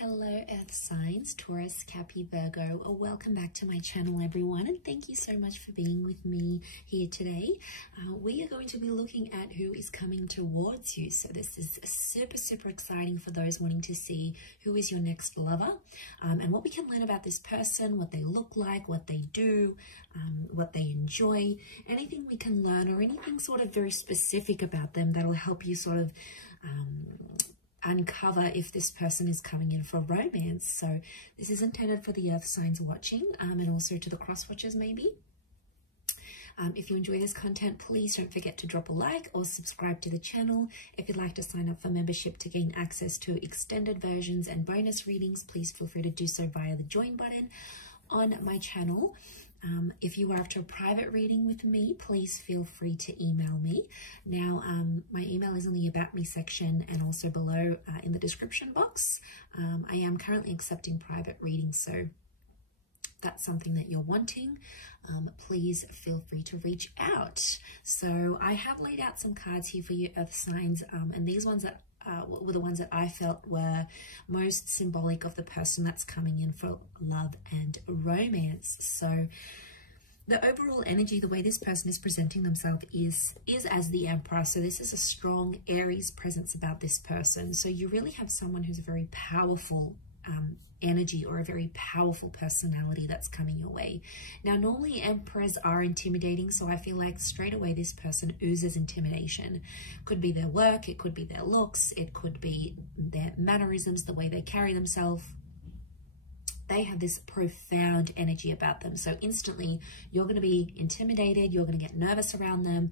Hello Earth signs, Taurus, Capi, Virgo. Welcome back to my channel everyone, and thank you so much for being with me here today. We are going to be looking at who is coming towards you. So this is super exciting for those wanting to see who is your next lover, and what we can learn about this person, what they look like, what they do, what they enjoy, anything we can learn or anything sort of very specific about them that'll help you sort of uncover if this person is coming in for romance. So this is intended for the earth signs watching, and also to the cross watchers maybe. If you enjoy this content, please don't forget to drop a like or subscribe to the channel. If you'd like to sign up for membership to gain access to extended versions and bonus readings, please feel free to do so via the join button on my channel. If you are after a private reading with me, please feel free to email me. Now, my email is in the About Me section and also below in the description box. I am currently accepting private readings, so that's something that you're wanting, please feel free to reach out. So I have laid out some cards here for you earth signs, and these ones that were the ones that I felt were most symbolic of the person that's coming in for love and romance. So the overall energy, the way this person is presenting themselves is as the Emperor. So this is a strong Aries presence about this person. So you really have someone who's a very powerful energy or a very powerful personality that's coming your way. Now, normally emperors are intimidating, so I feel like straight away this person oozes intimidation. Could be their work, it could be their looks, it could be their mannerisms, the way they carry themselves. They have this profound energy about them. So instantly you're going to be intimidated. You're going to get nervous around them.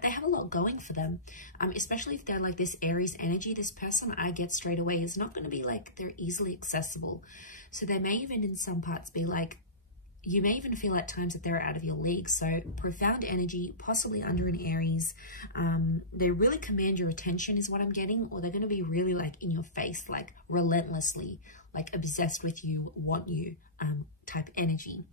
They have a lot going for them, especially if they're like this Aries energy. This person I get straight away is not going to be like they're easily accessible. So they may even in some parts be like, you may even feel at times that they're out of your league. So profound energy, possibly under an Aries. They really command your attention is what I'm getting, or they're going to be really like in your face, like relentlessly, like obsessed with you, want you type energy.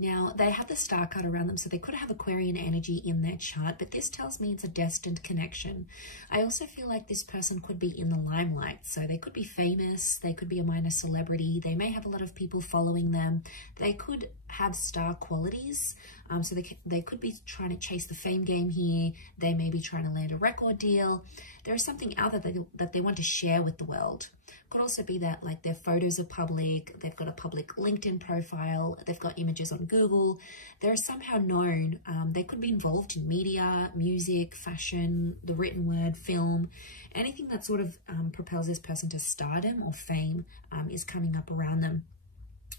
Now, they have the star card around them, so they could have Aquarian energy in their chart, but this tells me it's a destined connection. I also feel like this person could be in the limelight, so they could be famous, they could be a minor celebrity, they may have a lot of people following them, they could have star qualities, so they could be trying to chase the fame game here, they may be trying to land a record deal. There is something out there that they want to share with the world. Could also be that like their photos are public, they've got a public LinkedIn profile, they've got images on Google, they're somehow known. They could be involved in media, music, fashion, the written word, film, anything that sort of propels this person to stardom or fame is coming up around them.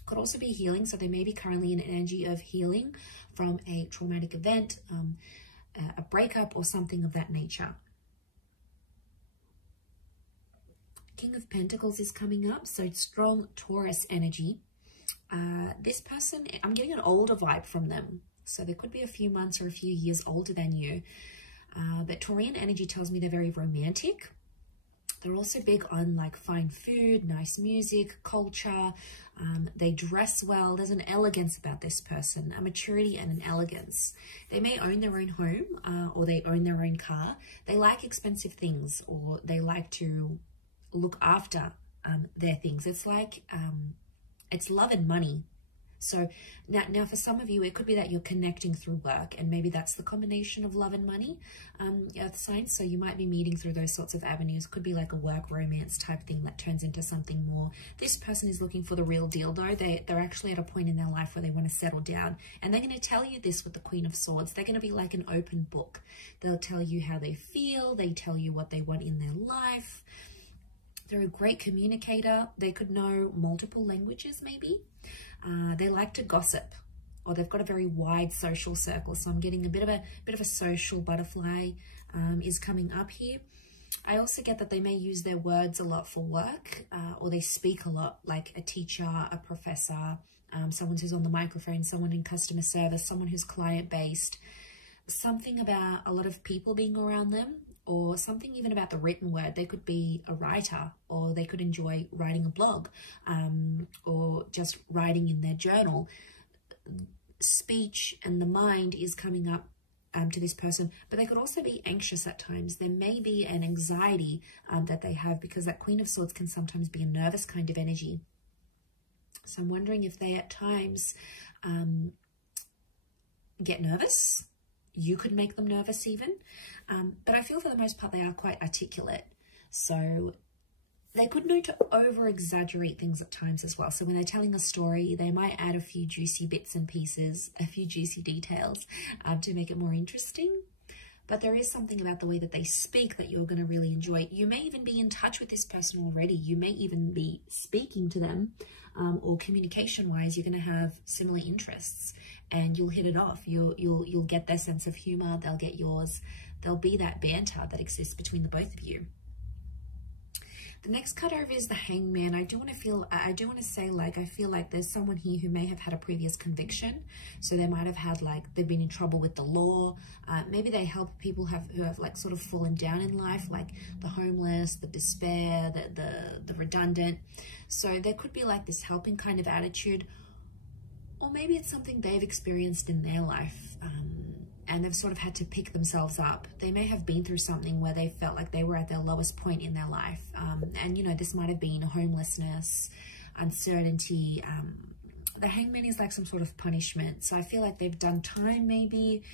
Could also be healing, so they may be currently in an energy of healing from a traumatic event, a breakup or something of that nature. King of Pentacles is coming up, so strong Taurus energy. This person, I'm getting an older vibe from them. So they could be a few months or a few years older than you. But Taurian energy tells me they're very romantic. They're also big on like fine food, nice music, culture. They dress well. There's an elegance about this person, a maturity and an elegance. They may own their own home or they own their own car. They like expensive things, or they like to look after their things. It's like it's love and money. So now for some of you it could be that you're connecting through work, and maybe that's the combination of love and money, earth signs. So you might be meeting through those sorts of avenues. Could be like a work romance type thing that turns into something more. This person is looking for the real deal though. They're actually at a point in their life where they want to settle down, and they're going to tell you this with the Queen of Swords. They're going to be like an open book. They'll tell you how they feel. They tell you what they want in their life. They're a great communicator. They could know multiple languages maybe. They like to gossip, or they've got a very wide social circle. So I'm getting a bit of a social butterfly is coming up here. I also get that they may use their words a lot for work, or they speak a lot, like a teacher, a professor, someone who's on the microphone, someone in customer service, someone who's client-based. Something about a lot of people being around them, or something even about the written word. They could be a writer, or they could enjoy writing a blog, or just writing in their journal. Speech and the mind is coming up to this person, but they could also be anxious at times. There may be an anxiety that they have, because that Queen of Swords can sometimes be a nervous kind of energy. So I'm wondering if they at times get nervous. You could make them nervous even. But I feel for the most part they are quite articulate. So they could know to over-exaggerate things at times as well. So when they're telling a story, they might add a few juicy bits and pieces, a few juicy details to make it more interesting. But there is something about the way that they speak that you're going to really enjoy. You may even be in touch with this person already. You may even be speaking to them, or communication-wise, you're going to have similar interests and you'll hit it off. You'll get their sense of humor. They'll get yours. There'll be that banter that exists between the both of you. The next card over is the Hangman. I do want to say, like, I feel like there's someone here who may have had a previous conviction. So they might have had, like, they've been in trouble with the law. Maybe they help people who have like sort of fallen down in life, like the homeless, the despair, the redundant. So there could be like this helping kind of attitude, or maybe it's something they've experienced in their life. And they've sort of had to pick themselves up. They may have been through something where they felt like they were at their lowest point in their life. And, you know, this might have been homelessness, uncertainty. The Hangman is like some sort of punishment. So I feel like they've done time maybe,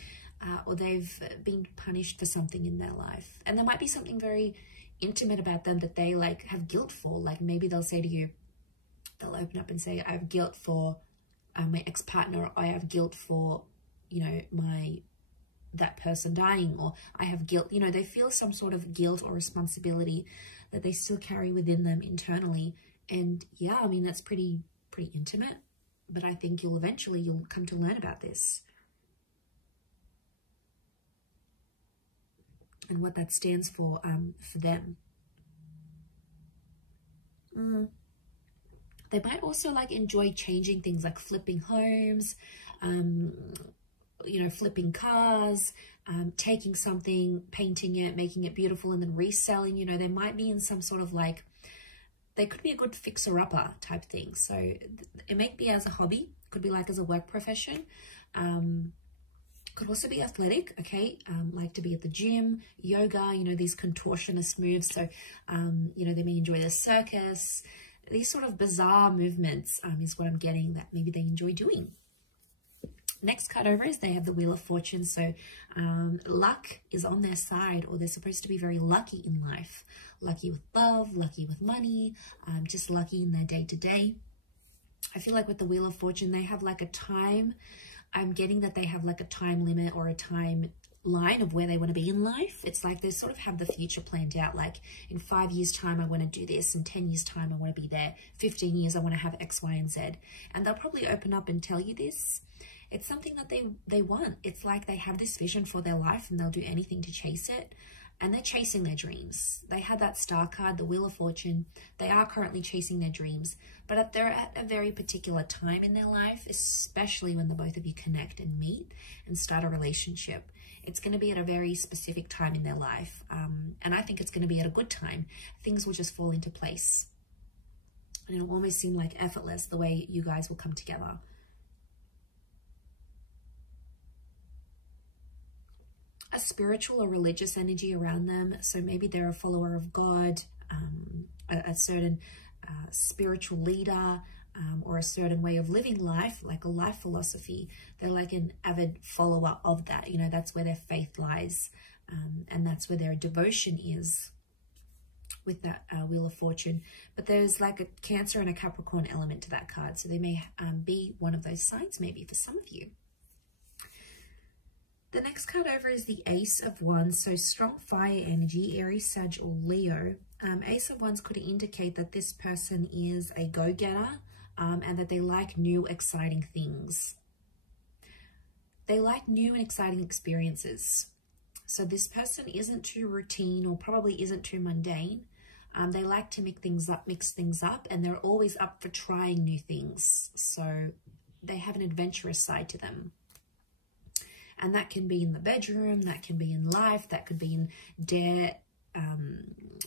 or they've been punished for something in their life. And there might be something very intimate about them that they like have guilt for. Like maybe they'll say to you, they'll open up and say, I have guilt for my ex-partner, or I have guilt for, you know, that person dying, or I have guilt. You know, they feel some sort of guilt or responsibility that they still carry within them internally. And yeah, I mean, that's pretty intimate, but I think you'll come to learn about this and what that stands for them. They might also like enjoy changing things, like flipping homes, you know, flipping cars, taking something, painting it, making it beautiful, and then reselling. You know, they might be in some sort of like, they could be a good fixer-upper type thing. So it may be as a hobby, could be like as a work profession, could also be athletic, okay, like to be at the gym, yoga, you know, these contortionist moves. So, you know, they may enjoy the circus. These sort of bizarre movements is what I'm getting that maybe they enjoy doing. Next card over is they have the Wheel of Fortune. So luck is on their side, or they're supposed to be very lucky in life. Lucky with love, lucky with money, just lucky in their day-to-day. I feel like with the Wheel of Fortune, they have like a time. I'm getting that they have like a time limit or a time line of where they want to be in life. It's like they sort of have the future planned out, like in 5 years time I want to do this, in 10 years time I want to be there, 15 years I want to have X, Y, and Z. And they'll probably open up and tell you this. It's something that they want. It's like they have this vision for their life and they'll do anything to chase it. And they're chasing their dreams. They had that star card, the Wheel of Fortune. They are currently chasing their dreams, but they're at a very particular time in their life, especially when the both of you connect and meet and start a relationship. It's going to be at a very specific time in their life. And I think it's going to be at a good time. Things will just fall into place. And it'll almost seem like effortless the way you guys will come together. A spiritual or religious energy around them. So maybe they're a follower of God, a certain spiritual leader, or a certain way of living life, like a life philosophy. They're like an avid follower of that. You know, that's where their faith lies, and that's where their devotion is with that Wheel of Fortune. But there's like a Cancer and a Capricorn element to that card. So they may be one of those signs maybe for some of you. The next card over is the Ace of Wands. So strong fire energy, Aries, Sag, or Leo. Ace of Wands could indicate that this person is a go-getter, and that they like new, exciting things. They like new and exciting experiences. So this person isn't too routine, or probably isn't too mundane. They like to mix things up, and they're always up for trying new things. So they have an adventurous side to them. And that can be in the bedroom, that can be in life, that could be in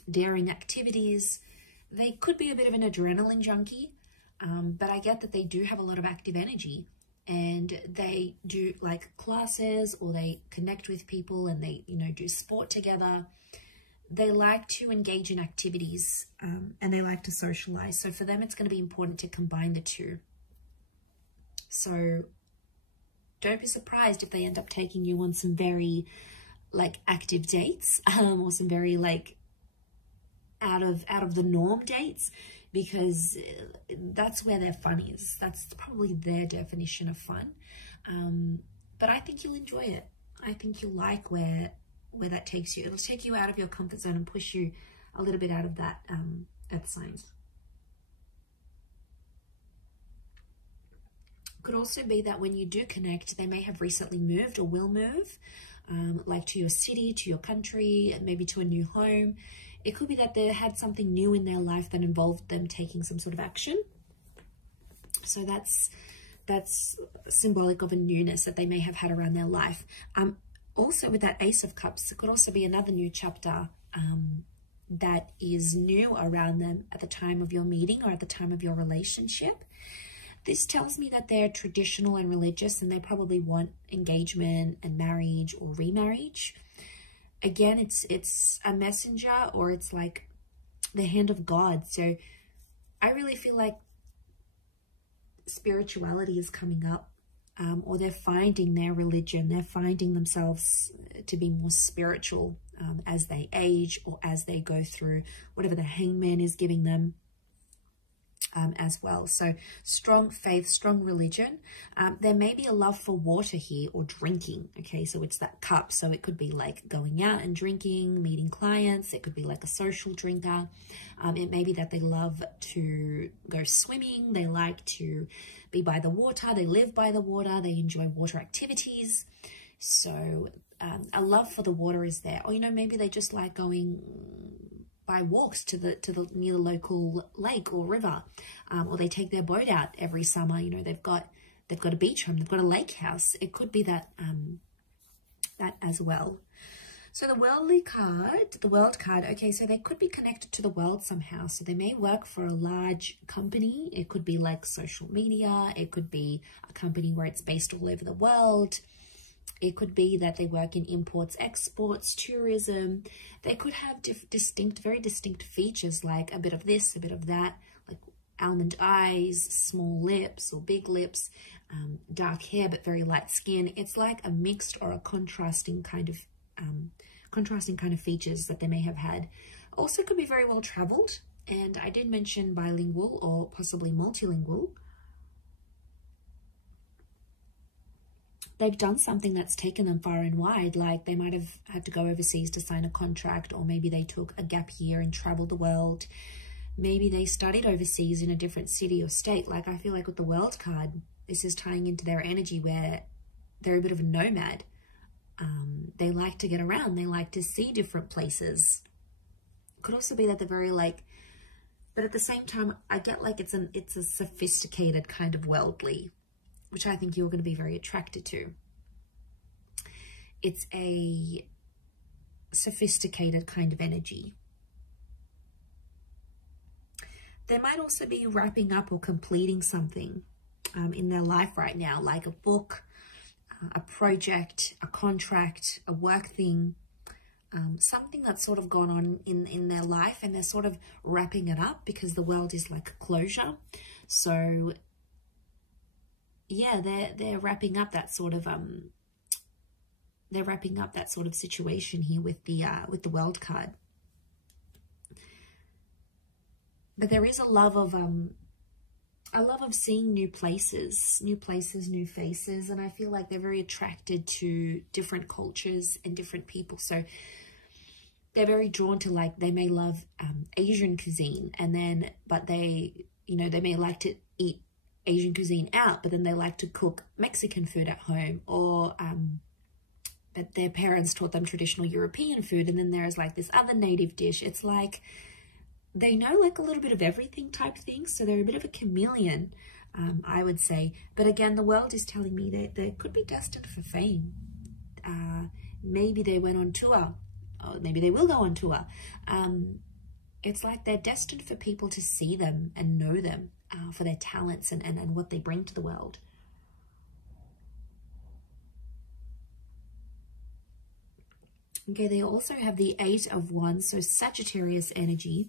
daring activities. They could be a bit of an adrenaline junkie, but I get that they do have a lot of active energy. and they do like classes, or they connect with people, and they, you know, do sport together. They like to engage in activities, and they like to socialize. So for them, it's going to be important to combine the two. So don't be surprised if they end up taking you on some very like active dates, or some very like out of the norm dates, because that's where their fun is. That's probably their definition of fun. But I think you'll enjoy it. I think you'll like where that takes you. It'll take you out of your comfort zone and push you a little bit out of that earth signs. Could also be that when you do connect, they may have recently moved or will move, like to your city, to your country, and maybe to a new home. It could be that they had something new in their life that involved them taking some sort of action. So that's symbolic of a newness that they may have had around their life. Also with that Ace of Cups, it could also be another new chapter that is new around them at the time of your meeting or at the time of your relationship. This tells me that they're traditional and religious, and they probably want engagement and marriage or remarriage. Again, it's a messenger, or it's like the hand of God. So I really feel like spirituality is coming up, or they're finding their religion. They're finding themselves to be more spiritual as they age, or as they go through whatever the hangman is giving them. As well. So strong faith, strong religion. There may be a love for water here, or drinking. Okay, so it's that cup. So it could be like going out and drinking, meeting clients. It could be like a social drinker. It may be that they love to go swimming. They like to be by the water. They live by the water. They enjoy water activities. So a love for the water is there. Or, you know, maybe they just like going by walks to the near the local lake or river, or they take their boat out every summer. You know, they've got a beach home, they've got a lake house. It could be that that as well. So the worldly card, the world card, okay, so they could be connected to the world somehow. So they may work for a large company. It could be like social media. It could be a company where it's based all over the world. It could be that they work in imports, exports, tourism. They could have very distinct features, like a bit of this, a bit of that, like almond eyes, small lips or big lips, dark hair but very light skin. It's like a mixed or a contrasting kind of features that they may have had. Also could be very well traveled, and I did mention bilingual or possibly multilingual. They've done something that's taken them far and wide, like they might have had to go overseas to sign a contract, or maybe they took a gap year and traveled the world. Maybe they studied overseas in a different city or state. Like I feel like with the world card, this is tying into their energy where they're a bit of a nomad. They like to get around. They like to see different places. It could also be that they're very like, but at the same time, I get like it's a sophisticated kind of worldly, which I think you're going to be very attracted to. It's a sophisticated kind of energy. They might also be wrapping up or completing something in their life right now, like a book, a project, a contract, a work thing, something that's sort of gone on in their life, and they're sort of wrapping it up because the world is like a closure. So yeah, they're wrapping up that sort of situation here with the world card. But there is a love of seeing new places, new faces, and I feel like they're very attracted to different cultures and different people. So they're very drawn to, like, they may love Asian cuisine, but they may like to eat Asian cuisine out, but then they like to cook Mexican food at home, or that their parents taught them traditional European food, and then there's like this other native dish. It's like they know like a little bit of everything type thing, so they're a bit of a chameleon, I would say. But again, the world is telling me that they could be destined for fame. Maybe they went on tour, or maybe they will go on tour. It's like they're destined for people to see them and know them for their talents and what they bring to the world. Okay, they also have the 8 of Wands, so Sagittarius energy.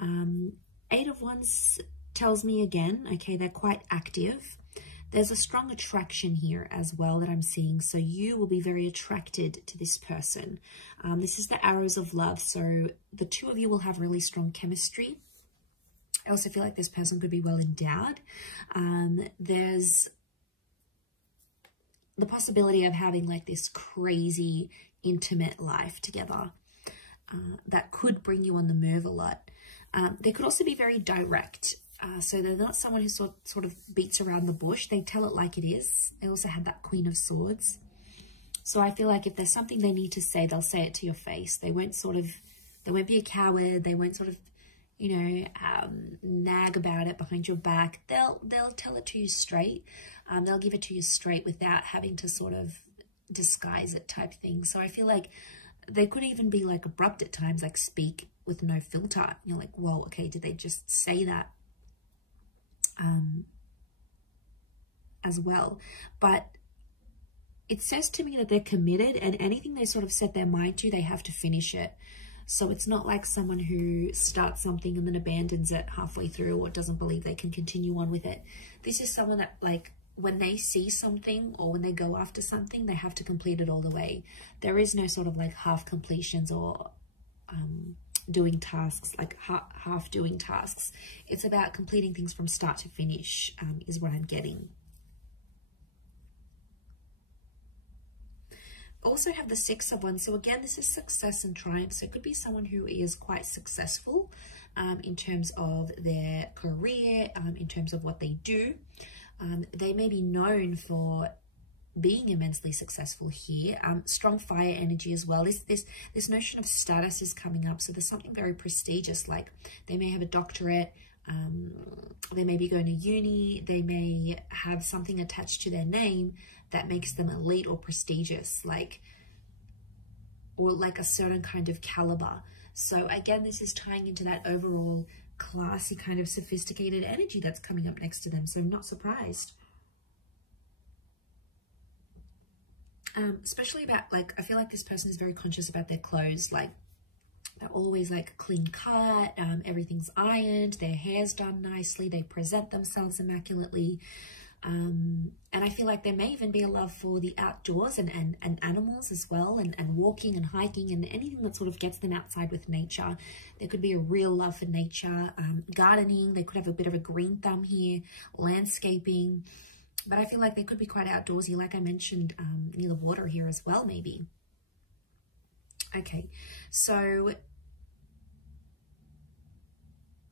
8 of Wands tells me again, okay, they're quite active. There's a strong attraction here as well that I'm seeing. So you will be very attracted to this person. This is the arrows of love. So the two of you will have really strong chemistry. I also feel like this person could be well endowed. There's the possibility of having like this crazy intimate life together that could bring you on the move a lot. They could also be very direct. So they're not someone who sort of beats around the bush. They tell it like it is. They also have that Queen of Swords. So I feel like if there's something they need to say, they'll say it to your face. They won't be a coward. They won't sort of, you know, nag about it behind your back. They'll tell it to you straight. They'll give it to you straight without having to sort of disguise it type thing. So I feel like they could even be like abrupt at times, like speak with no filter. You're like, whoa, okay, did they just say that? As well, but it says to me that they're committed, and anything they sort of set their mind to, they have to finish it. So it's not like someone who starts something and then abandons it halfway through or doesn't believe they can continue on with it. This is someone that, like, when they see something or when they go after something, they have to complete it all the way. There is no sort of like half completions or doing tasks, like half doing tasks. It's about completing things from start to finish, is what I'm getting. Also have the 6 of Wands. So again, this is success and triumph. So it could be someone who is quite successful in terms of their career, in terms of what they do. They may be known for being immensely successful here. Strong fire energy as well. This notion of status is coming up. So there's something very prestigious, like they may have a doctorate, they may be going to uni, they may have something attached to their name that makes them elite or prestigious, or like a certain kind of caliber. So again, this is tying into that overall classy kind of sophisticated energy that's coming up next to them. So I'm not surprised. Especially about, like, I feel like this person is very conscious about their clothes. Like, they're always like clean cut, everything's ironed, their hair's done nicely, they present themselves immaculately. And I feel like there may even be a love for the outdoors and animals as well, and walking and hiking and anything that sort of gets them outside with nature. There could be a real love for nature, gardening. They could have a bit of a green thumb here, landscaping. But I feel like they could be quite outdoorsy, like I mentioned, near the water here as well, maybe. Okay, so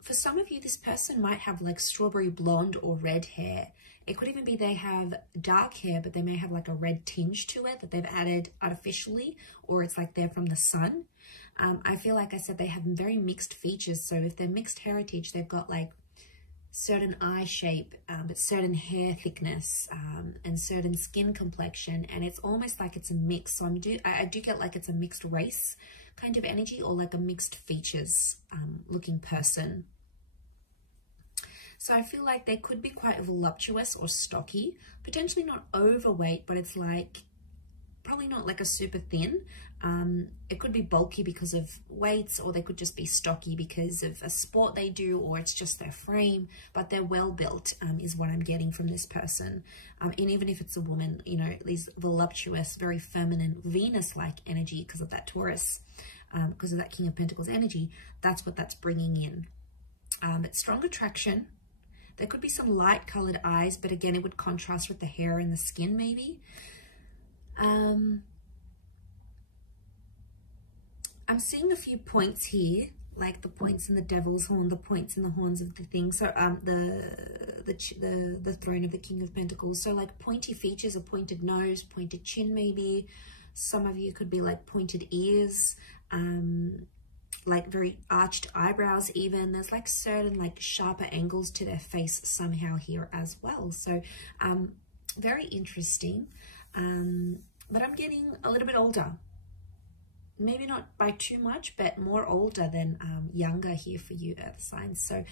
for some of you, this person might have like strawberry blonde or red hair. It could even be they have dark hair, but they may have like a red tinge to it that they've added artificially, or it's like they're from the sun. I feel like I said they have very mixed features. So if they're mixed heritage, they've got like certain eye shape, but certain hair thickness, and certain skin complexion, and it's almost like it's a mix. So I do get like it's a mixed race kind of energy, or like a mixed features looking person. So I feel like they could be quite voluptuous or stocky, potentially not overweight, but it's like probably not like a super thin. It could be bulky because of weights, or they could just be stocky because of a sport they do, or it's just their frame, but they're well built, is what I'm getting from this person. And even if it's a woman, you know, these voluptuous, very feminine, Venus-like energy because of that Taurus, because of that King of Pentacles energy, that's what that's bringing in. It's strong attraction. There could be some light colored eyes, but again, it would contrast with the hair and the skin maybe. I'm seeing a few points here, like the points in the devil's horn, the points in the horns of the thing. So the throne of the King of Pentacles. So like pointy features, a pointed nose, pointed chin maybe. Some of you could be like pointed ears, like very arched eyebrows even. There's like certain like sharper angles to their face somehow here as well. So very interesting. But I'm getting a little bit older. maybe not by too much, but more older than younger here for you earth signs. So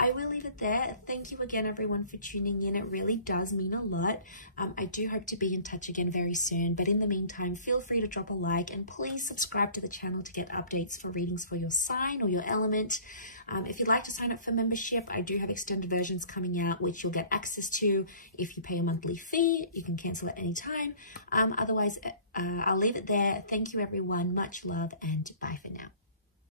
I will leave it there. Thank you again, everyone, for tuning in. It really does mean a lot. I do hope to be in touch again very soon. But in the meantime, feel free to drop a like and please subscribe to the channel to get updates for readings for your sign or your element. If you'd like to sign up for membership, I do have extended versions coming out, which you'll get access to if you pay a monthly fee. You can cancel at any time. Otherwise, I'll leave it there. Thank you, everyone. Much love and bye for now.